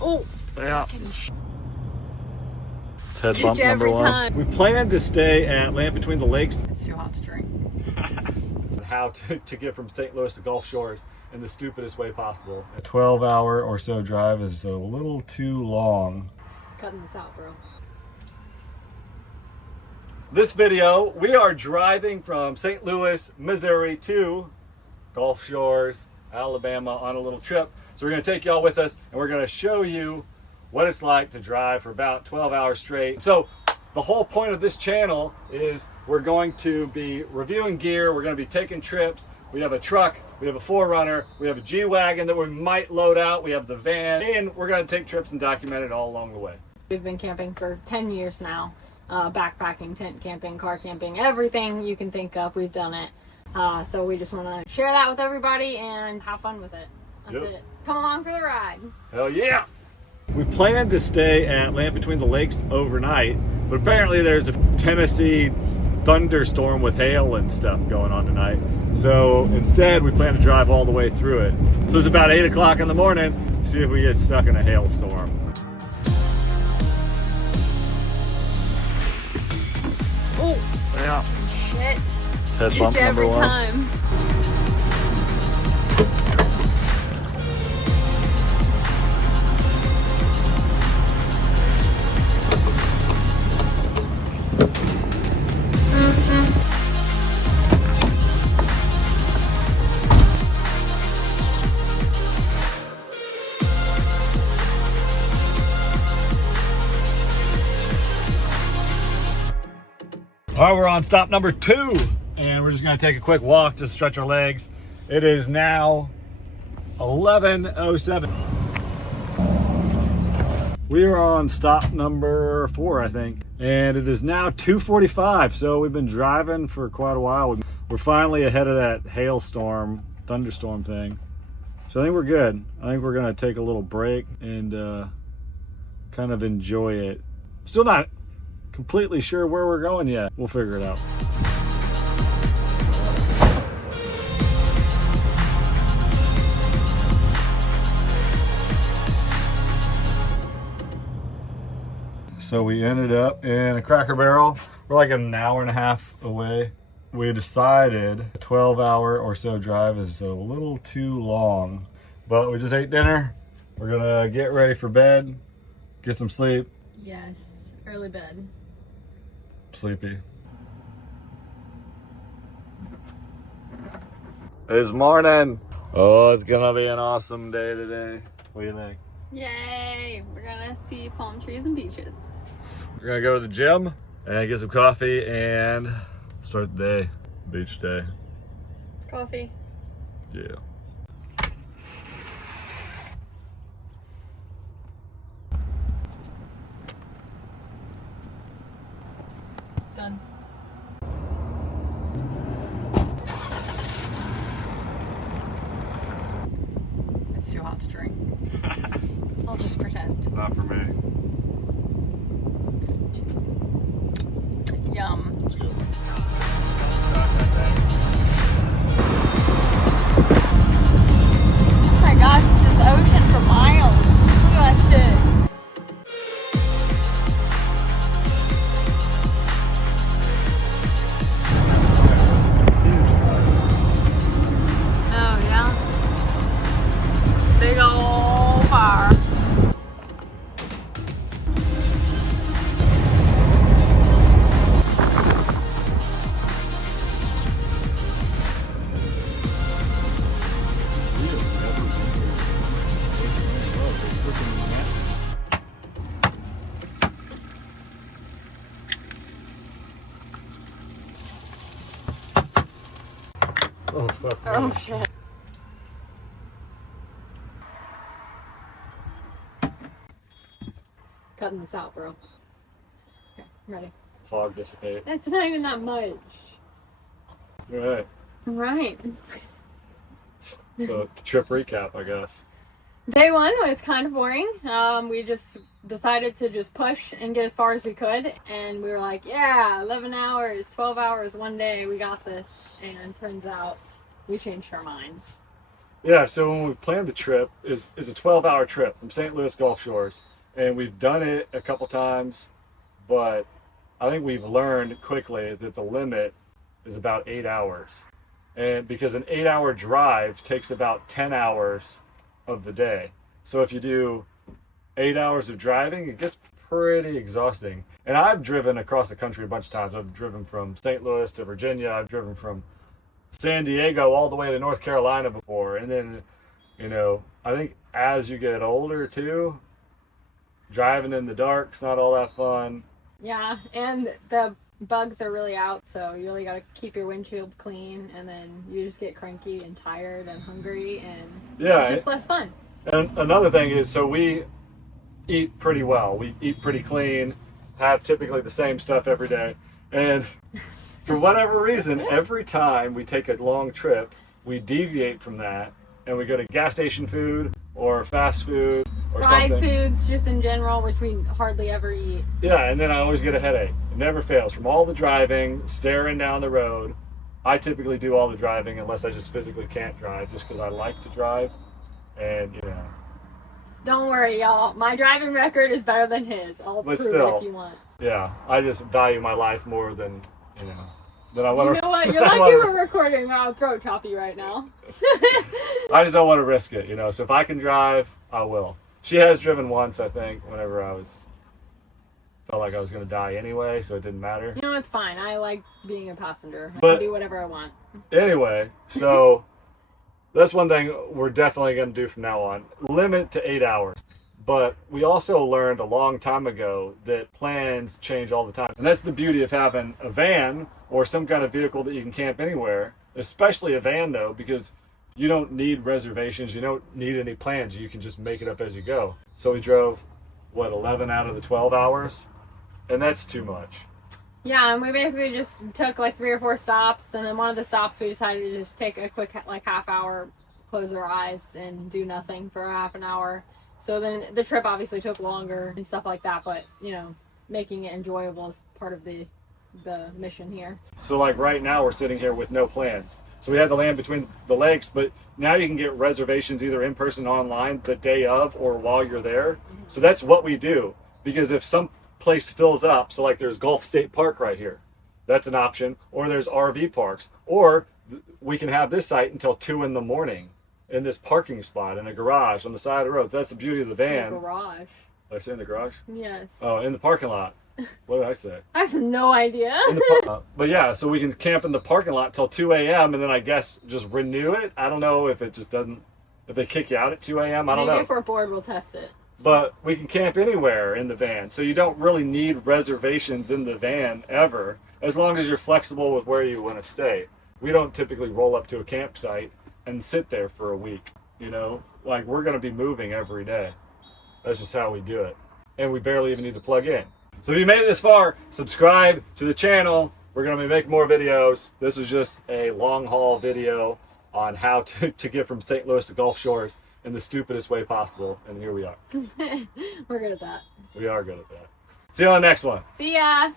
Oh, yeah. It's head bump number one. Time. We planned to stay at Land Between the Lakes. It's too hot to drink. How to get from St. Louis to Gulf Shores in the stupidest way possible. A 12-hour or so drive is a little too long. Cutting this out, bro. This video, we are driving from St. Louis, Missouri to Gulf Shores, Alabama on a little trip. So we're going to take y'all with us and we're going to show you what it's like to drive for about 12 hours straight. So the whole point of this channel is we're going to be reviewing gear, we're going to be taking trips. We have a truck, we have a 4Runner, we have a G-Wagon that we might load out, we have the van, and we're going to take trips and document it all along the way. We've been camping for 10 years now. Backpacking, tent camping, car camping, everything you can think of, we've done it. So we just want to share that with everybody and have fun with it. That's it. Come along for the ride. Hell yeah! We planned to stay at Land Between the Lakes overnight, but apparently there's a Tennessee thunderstorm with hail and stuff going on tonight. So instead, we plan to drive all the way through it. So it's about 8 o'clock in the morning, see if we get stuck in a hailstorm. Oh! Yeah. Shit. It's head bump number one. Every time. All right, we're on stop number 2, and we're just gonna take a quick walk to stretch our legs. It is now 11:07. We are on stop number 4, I think, and it is now 2:45. So we've been driving for quite a while. We're finally ahead of that hailstorm, thunderstorm thing. So I think we're good. I think we're gonna take a little break and kind of enjoy it. Still not completely sure where we're going yet. We'll figure it out. So we ended up in a Cracker Barrel. We're like an hour and a half away. We decided a 12-hour or so drive is a little too long, but we just ate dinner. We're gonna get ready for bed, get some sleep. Yes, early bed. Sleepy. It's morning. Oh, it's gonna be an awesome day today. What do you think? Yay! We're gonna see palm trees and beaches. We're gonna go to the gym and get some coffee and start the day. Beach day. Coffee. Yeah. Done. It's too hot to drink. I'll just pretend. Not for me. Yum. Let's go. Oh my gosh, this ocean for miles. Look at that shit. Oh yeah. Big ol' fire. Oh, fuck. Oh shit. Cutting this out, bro. Okay, I'm ready. Fog dissipate. That's not even that much. All right. Right. So, trip recap, I guess. Day 1 was kind of boring. We just decided to just push and get as far as we could. And we were like, yeah, 11 hours, 12 hours, one day, we got this. And turns out we changed our minds. Yeah, so when we planned the trip, is a 12-hour trip from St. Louis Gulf Shores, and we've done it a couple times, but I think we've learned quickly that the limit is about 8 hours, and because an 8-hour drive takes about 10 hours of the day, so if you do 8 hours of driving, it gets pretty exhausting. And I've driven across the country a bunch of times. I've driven from St. Louis to Virginia. I've driven from San Diego all the way to North Carolina before. And then, you know, I think as you get older too, driving in the dark's not all that fun. Yeah, and the bugs are really out, so you really got to keep your windshield clean, and then you just get cranky and tired and hungry, and it's just less fun. And another thing is, so we eat pretty well. We eat pretty clean, have typically the same stuff every day. And for whatever reason, every time we take a long trip, we deviate from that and we go to gas station food or fast food or fried something. Foods just in general, which we hardly ever eat. Yeah, and then I always get a headache. It never fails. From all the driving, staring down the road, I typically do all the driving unless I just physically can't drive, just because I like to drive. And, you know. Don't worry, y'all. My driving record is better than his. I'll prove it if you want. Yeah, I just value my life more than, you know, than I want to. You know what? You're lucky we're recording. I'll throat choppy right now. I just don't want to risk it, you know. So if I can drive, I will. She has driven once, I think, whenever felt like I was going to die anyway, so it didn't matter. You know, it's fine. I like being a passenger. I But can do whatever I want. Anyway, so that's one thing we're definitely going to do from now on. Limit to 8 hours. But we also learned a long time ago that plans change all the time. And that's the beauty of having a van or some kind of vehicle that you can camp anywhere, especially a van though, because you don't need reservations. You don't need any plans. You can just make it up as you go. So we drove, 11 out of the 12 hours? And that's too much. Yeah, and we basically just took like 3 or 4 stops, and then one of the stops we decided to just take a quick like half hour, close our eyes and do nothing for a half an hour. So then the trip obviously took longer and stuff like that, but you know, making it enjoyable is part of the mission here. So like right now we're sitting here with no plans. So we had to land between the lakes, but now you can get reservations either in person or online the day of or while you're there. So that's what we do, because if some place fills up, so like there's Gulf State Park right here, that's an option, or there's RV parks, or we can have this site until 2 in the morning in this parking spot in a garage on the side of the road. That's the beauty of the van. The garage. Did I say in the garage? Yes. Oh, in the parking lot. What did I say? I have no idea. But yeah, so we can camp in the parking lot till 2 a.m. and then I guess just renew it. I don't know if it just doesn't, if they kick you out at 2 a.m. I don't know. Maybe if we're bored, we'll test it. But we can camp anywhere in the van. So you don't really need reservations in the van ever, as long as you're flexible with where you want to stay. We don't typically roll up to a campsite and sit there for a week, you know? Like, we're going to be moving every day. That's just how we do it. And we barely even need to plug in. So if you made it this far, subscribe to the channel. We're going to be making more videos. This is just a long haul video on how to get from St. Louis to Gulf Shores in the stupidest way possible. And here we are. We're good at that. We are good at that. See you on the next one. See ya.